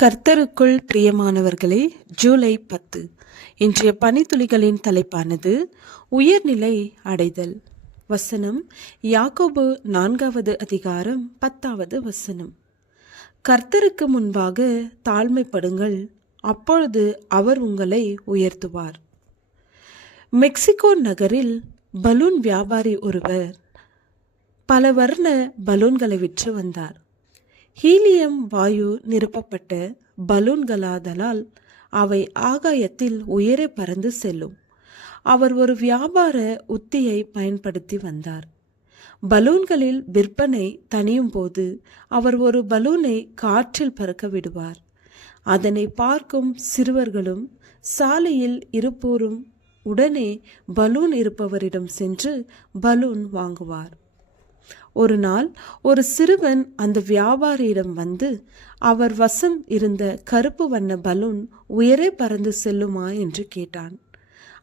கர்த்தருக்குள் பிரியமானவர்களே, ஜூலை 10 இன்றைய பனித்துளிகளின் தலைப்பானது உயர்நிலை அடைதல். வசனம் யாக்கோபு 4வது அதிகாரம் 10வது வசனம். கர்த்தருக்கு முன்பாக தாழ்மைப்படுங்கள், அப்பொழுது அவர் உங்களை உயர்த்துவார். மெக்சிகோ நகரில் பலூன் வியாபாரி ஒருவர் பல வர்ண பலூன்களை விற்று வந்தார். ஹீலியம் வாயு நிரப்பப்பட்ட பலூன்களாதலால் அவை ஆகாயத்தில் உயரே பறந்து செல்லும். அவர் ஒரு வியாபார உத்தியை பயன்படுத்தி வந்தார். பலூன்களில் விற்பனை தணியும் போது அவர் ஒரு பலூனை காற்றில் பறக்க விடுவார். அதனை பார்க்கும் சிறுவர்களும் சாலையில் இருப்போரும் உடனே பலூன் இருப்பவரிடம் சென்று பலூன் வாங்குவார். ஒரு நாள் ஒரு சிறுவன் அந்த வியாபாரியிடம் வந்து அவர் வசம் இருந்த கருப்பு வண்ண பலூன் உயரே பறந்து செல்லுமா என்று கேட்டான்.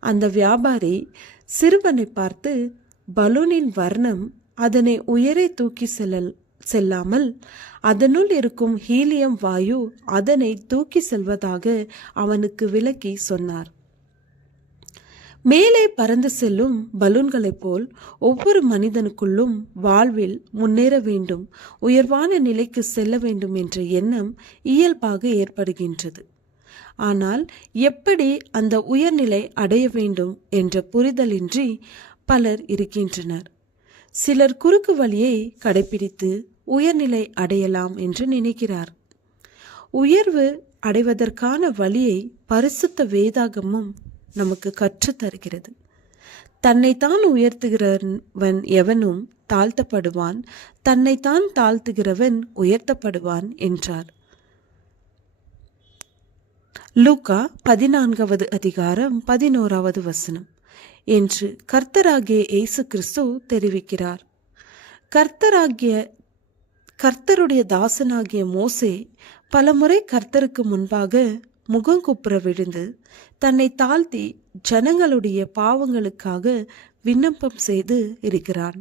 அந்த வியாபாரி சிறுவனை பார்த்து, பலூனின் வர்ணம் அதனை உயரே தூக்கி செல்லாமல் அதனுள் இருக்கும் ஹீலியம் வாயு அதனை தூக்கி செல்வதாக அவனுக்கு விளக்கி சொன்னார். மேலே பறந்து செல்லும் பலூன்களைப் போல் ஒவ்வொரு மனிதனுக்குள்ளும் வாழ்வில் முன்னேற வேண்டும், உயர்வான நிலைக்கு செல்ல வேண்டும் என்ற எண்ணம் இயல்பாக ஏற்படுகின்றது. ஆனால் எப்படி அந்த உயர்நிலை அடைய வேண்டும் என்ற புரிதலின்றி பலர் இருக்கின்றனர். சிலர் குறுக்கு வழியை கடைபிடித்து உயர்நிலை அடையலாம் என்று நினைக்கிறார். உயர்வு அடைவதற்கான வழியை பரிசுத்த வேதாகமும் நமக்கு கற்று தருகிறது. தன்னைத்தான் உயர்த்துகிறவன் எவனும் தாழ்த்தப்படுவான், தன்னைத்தான் தாழ்த்துகிறவன் உயர்த்தப்படுவான் என்றார். லூக்கா 14வது அதிகாரம் 11வது வசனம் என்று கர்த்தராகிய இயேசு கிறிஸ்து தெரிவிக்கிறார். கர்த்தருடைய தாசனாகிய மோசே பலமுறை கர்த்தருக்கு முன்பாக முகங்குப்புற விழுந்து தன்னை தாழ்த்தி ஜனங்களுடைய பாவங்களுக்காக விண்ணப்பம் செய்து இருக்கிறான்.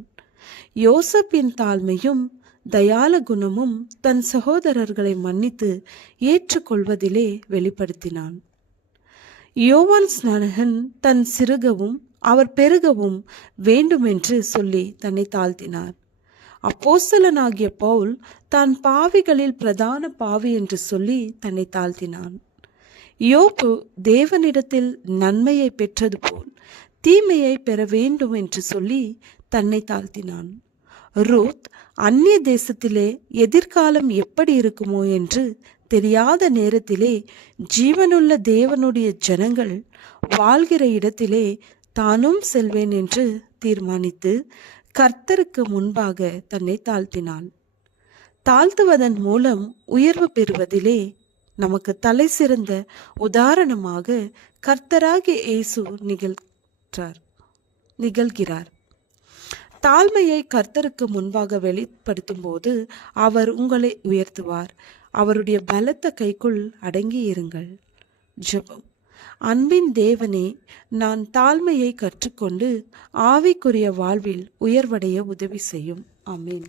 யோசப்பின் தாழ்மையும் தயால குணமும் தன் சகோதரர்களை மன்னித்து ஏற்றுக்கொள்வதிலே வெளிப்படுத்தினான். யோவான் ஸ்நானகன் தன் சிறுகவும் அவர் பெருகவும் வேண்டுமென்று சொல்லி தன்னை தாழ்த்தினார். அப்போஸ்தலனாகிய பவுல் தான் பாவிகளில் பிரதான பாவி என்று சொல்லி தன்னை தாழ்த்தினான். யோபு தேவனிடத்தில் நன்மையை பெற்றது போல் தீமையை பெற வேண்டும் என்று சொல்லி தன்னை தாழ்த்தினான். ரூத் அந்நிய தேசத்திலே எதிர்காலம் எப்படி இருக்குமோ என்று தெரியாத நேரத்திலே ஜீவனுள்ள தேவனுடைய ஜனங்கள் வாழ்கிற இடத்திலே தானும் செல்வேன் என்று தீர்மானித்து கர்த்தருக்கு முன்பாக தன்னை தாழ்த்தினாள். தாழ்த்துவதன் மூலம் உயர்வு பெறுவதிலே நமக்கு தலை சிறந்த உதாரணமாக கர்த்தராகிய இயேசு நிகழ்கிறார். தாழ்மையை கர்த்தருக்கு முன்பாக வெளிப்படுத்தும் போது அவர் உங்களை உயர்த்துவார். அவருடைய பலத்த கைக்குள் அடங்கி இருங்கள். ஜெபம். அன்பின் தேவனே, நான் தாழ்மையை கற்றுக்கொண்டு ஆவிக்குரிய வாழ்வில் உயர்வடைய உதவி செய்யும். ஆமென்.